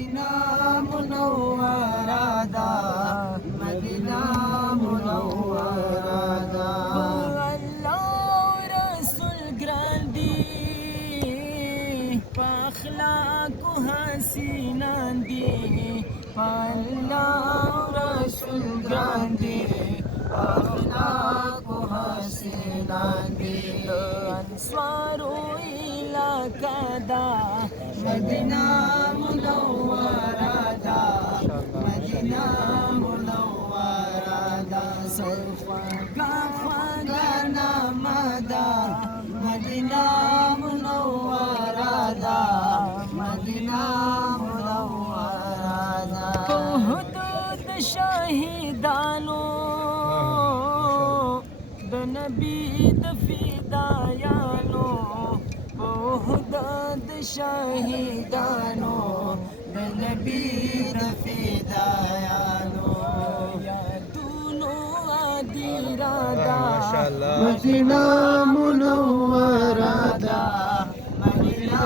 مدینہ منورہ دا مدینہ منورہ دا اللہ رسول ګران دی پاخلاق حسینان دی اللہ رسول ګران دی پاخلاق حسینان دی انصارو علاقہ دا مدینہ منورہ دا مدینہ منورہ دا سرخواگا خواگا نام دا مدینہ منورہ دا مدینہ منورہ دا حدود شہیدانو د نبی د فدایانو حدود شهیدانو د نبی د فدایانو یادونو عادی رادا مدینہ منورہ دا مدینہ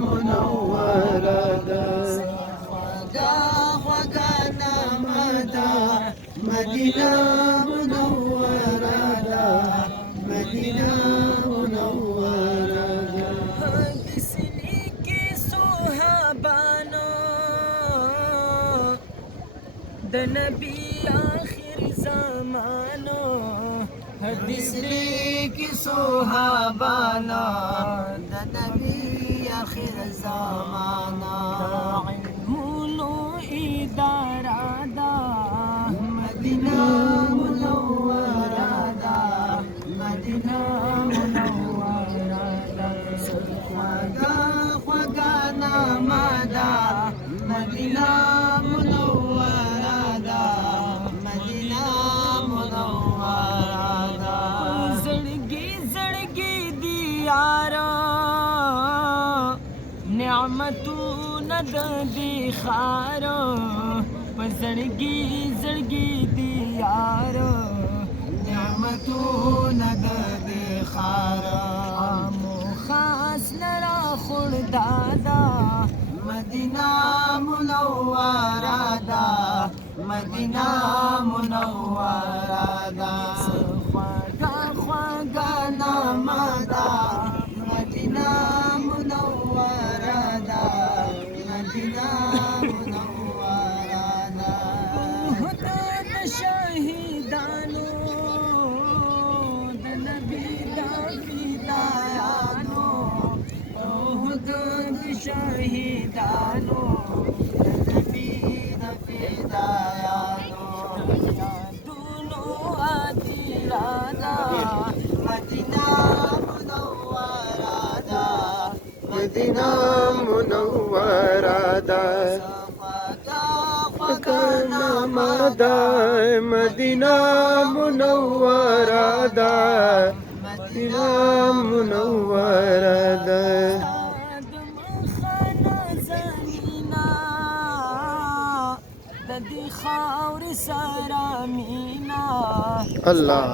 منورہ دا خواگا خواگا نام دا مدینہ منورہ دا مدینہ منورہ دا د نبی آخر زمانو حدیث لیکي صحابانو د نبی آخر زمانو علمونو اداره دا مدینہ منورہ دا مدینہ منورہ دا خواگا خواگا نام دا مدینہ نعمتونه د دې ښار په زړګي زړګي دي یار نعمتونه د دې ښار مو خاص نه راخوړ دادا مدینہ منورہ دا مدینہ منورہ دا خواگا خواگا نام دا مدینہ منورہ دا مدینہ منورہ دا حدود شہیدانو د نبی دا فدایانو حدود شہیدانو د نبی دا فدایانو یادونو عادی رادا مدینہ مدینہ منورہ دا خواگا نام دا مدینہ منورہ دا مدینہ منورہ دا ددی خاور سارا مینا اللہ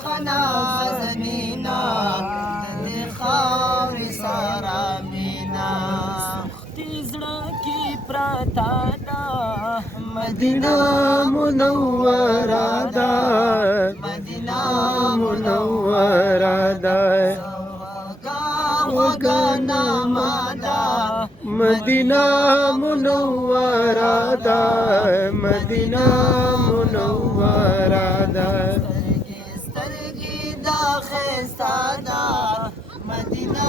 خنا زمینا ددی خاور سارا مینا تیزڑا کی پراتا دا مدینہ منورہ دا مدینہ منورہ دا خواگا نام دا مدینہ منورہ دا مدینہ منورہ دا سترگی دا خیستا دا مدینہ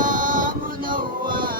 منورہ